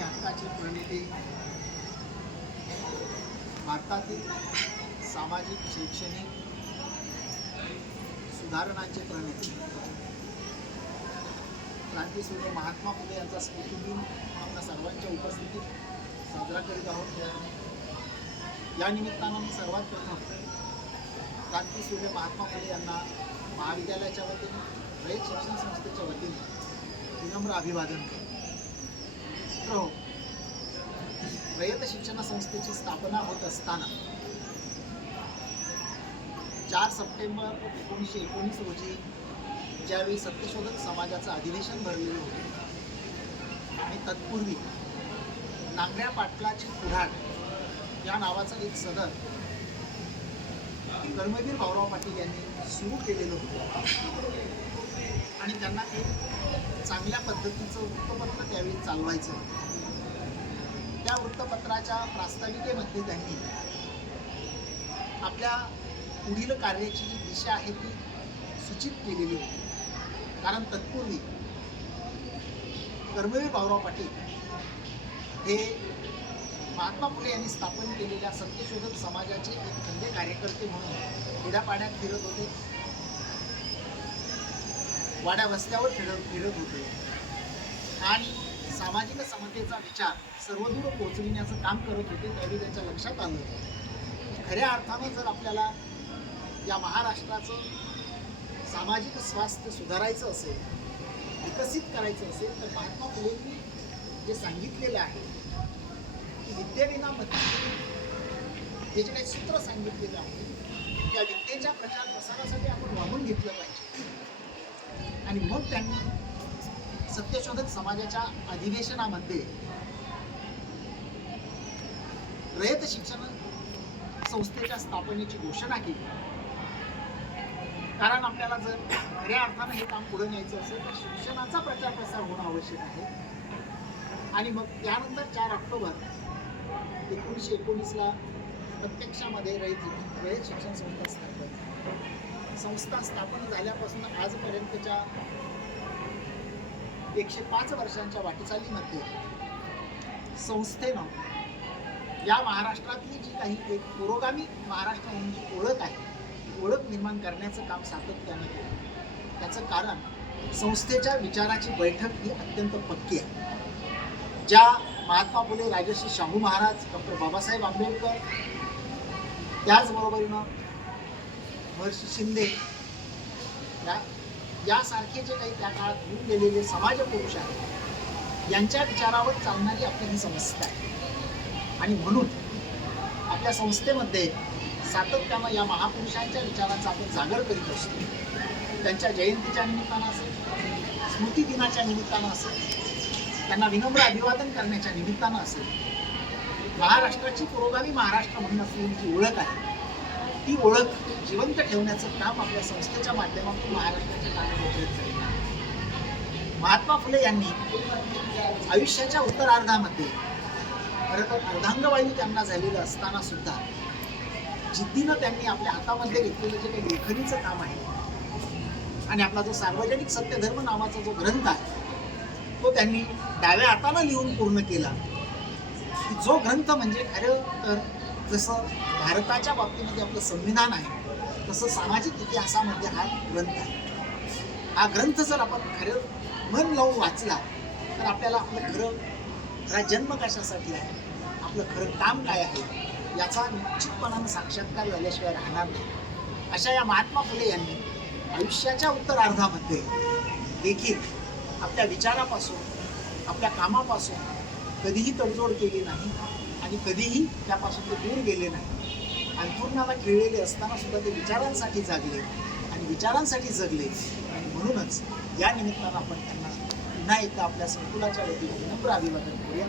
ज्ञानकाची प्रणिती भारतातील सामाजिक शैक्षणिक सुधारणांचे प्रणिती. क्रांतीसूर्य महात्मा फुले यांचा स्मृतिदिन आपल्या सर्वांच्या उपस्थितीत साजरा करीत आहोत. या निमित्तानं मी सर्वात प्रथम क्रांतीसूर्य महात्मा फुले यांना महाविद्यालयाच्या वतीने रयत शिक्षण संस्थेच्या वतीने विनम्र अभिवादन करतो. हो, रयत शिक्षण संस्थेची स्थापना होत असताना चार सप्टेंबर एकोणीसशे एकोणीस रोजी ज्यावेळी सत्यशोधक समाजाचं अधिवेशन भरलेलं होतं आणि तत्पूर्वी नांगऱ्या पाटलाची कुऱ्हाड या नावाचं एक सदर कर्मवीर भाऊराव पाटील यांनी सुरू केलेलं होतं. आणि त्यांना एक चांगल्या पद्धतीचं वृत्तपत्र त्यावेळी चालवायचं. त्या वृत्तपत्राच्या प्रास्ताविकेमध्ये त्यांनी आपल्या पुढील कार्याची जी दिशा आहे ती सूचित केलेली होती. कारण तत्पूर्वी कर्मवीर भाऊराव पाटील हे महात्मा फुले यांनी स्थापन केलेल्या सत्यशोधक समाजाचे एक खंदे कार्यकर्ते म्हणून खेड्यापाड्यात फिरत होते. वाड्या वस्त्यावर फिरत फिरत होते आणि सामाजिक समतेचा विचार सर्वदूर पोहोचविण्याचं काम करत होते त्यावेळी त्याच्या लक्षात आलं. होतं खऱ्या अर्थानं जर आपल्याला या महाराष्ट्राचं सामाजिक स्वास्थ्य सुधारायचं असेल विकसित करायचं असेल तर महात्मा फुलेंनी जे सांगितलेलं आहे की विद्येविना मती हे जे काही सूत्र सांगितलेलं आहे त्या विद्येच्या प्रचार प्रसारासाठी आपण वाहून घेतलं पाहिजे. आणि मग त्यांनी सत्यशोधक समाजाच्या अधिवेशनामध्ये रयत शिक्षण संस्थेच्या स्थापनेची घोषणा केली. कारण आपल्याला जर खऱ्या अर्थानं हे काम पुढे न्यायचं असेल तर शिक्षणाचा प्रचार प्रसार होणं आवश्यक आहे. आणि मग त्यानंतर चार ऑक्टोबर एकोणीसशे एकोणीसला प्रत्यक्षामध्ये रयत रयत शिक्षण संस्था स्थापन संस्था स्थापन झाल्यापासून आजपर्यंतच्या एकशे पाच वर्षांच्या वाटचालीमध्ये संस्थेनं या महाराष्ट्रातली जी काही एक पुरोगामी महाराष्ट्र म्हणून जी ओळख आहे ओळख निर्माण करण्याचं काम सातत्यानं केलं. त्याचं कारण संस्थेच्या विचाराची बैठक ही अत्यंत पक्की आहे. ज्या महात्मा फुले राजर्षी शाहू महाराज डॉक्टर बाबासाहेब आंबेडकर त्याचबरोबरीनं महर्षी शिंदे या यासारखे जे काही त्या काळात होऊन गेलेले समाजपुरुष आहेत यांच्या विचारावर चालणारी आपली ही संस्था आहे. आणि म्हणून आपल्या संस्थेमध्ये सातत्यानं या महापुरुषांच्या विचारांचा आपण जागर करीत असतो. त्यांच्या जयंतीच्या निमित्तानं असेल स्मृती दिनाच्या निमित्तानं असेल त्यांना विनम्र अभिवादन करण्याच्या निमित्तानं असेल महाराष्ट्राची पुरोगामी महाराष्ट्र म्हणून असलेली जी ओळख आहे ती ओळख जिवंत ठेवण्याचं काम आपल्या संस्थेच्या माध्यमातून महाराष्ट्राच्या कानावर महात्मा फुले यांनी आयुष्याच्या उत्तरार्धामध्ये खरं तर अर्धांगवायू त्यांना झालेलं असताना सुद्धा जिद्दीनं त्यांनी आपल्या हातामध्ये घेतलेलं जे काही लेखणीचं काम आहे आणि आपला जो सार्वजनिक सत्यधर्म नावाचा जो ग्रंथ आहे तो त्यांनी डाव्या हातानं लिहून पूर्ण केला. जो ग्रंथ म्हणजे खरं तर जसं भारताच्या बाबतीमध्ये आपलं संविधान आहे तसं सामाजिक इतिहासामध्ये हा ग्रंथ आहे. हा ग्रंथ जर आपण खरं मन लावून वाचला तर आपल्याला आपलं खरं खरा जन्म कशासाठी आहे आपलं खरं काम काय आहे याचा निश्चितपणानं साक्षात्कार झाल्याशिवाय राहणार नाही. अशा या महात्मा फुले यांनी आयुष्याच्या उत्तरार्धामध्ये देखील आपल्या विचारापासून आपल्या कामापासून कधीही तडजोड केली नाही. आणि कधीही त्यापासून ते दूर गेले नाही. अंथरुणाला खिळलेले असताना सुद्धा ते विचारांसाठी जागले. आणि विचारांसाठी जगले. आणि म्हणूनच या निमित्तानं आपण त्यांना पुन्हा एकदा आपल्या संकुलाच्या वतीने विनम्र अभिवादन करूया.